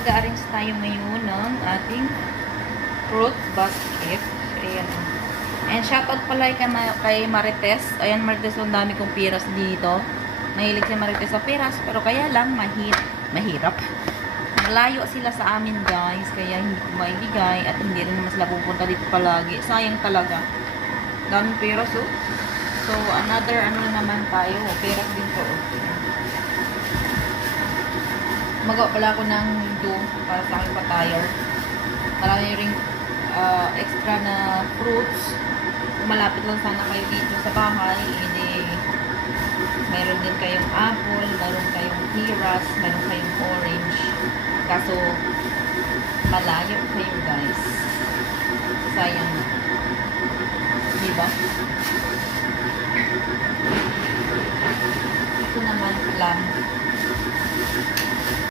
mag-arrange tayo ngayon ng ating fruit basket. Ayan. And shoutout pala kay Marites. Ayan, Marites, ang dami kong piras dito. Mahilig si Marites sa piras, pero kaya lang mahirap. Malayo sila sa amin, guys, kaya hindi ko maibigay at hindi rin naman sila pupunta dito palagi. Sayang talaga. Daming piras, oh. So, another ano naman tayo. Piras din to, oh. Magawa pala ako ng dough para sa aking patire. Marami ring extra na fruits. Malapit lang sana kayo dito sa bahay. Hindi, mayroon din kayong apple, mayroon kayong piras, mayroon kayong orange. Kaso, malayo kayo, guys. Sayang. Diba? Ito naman lang.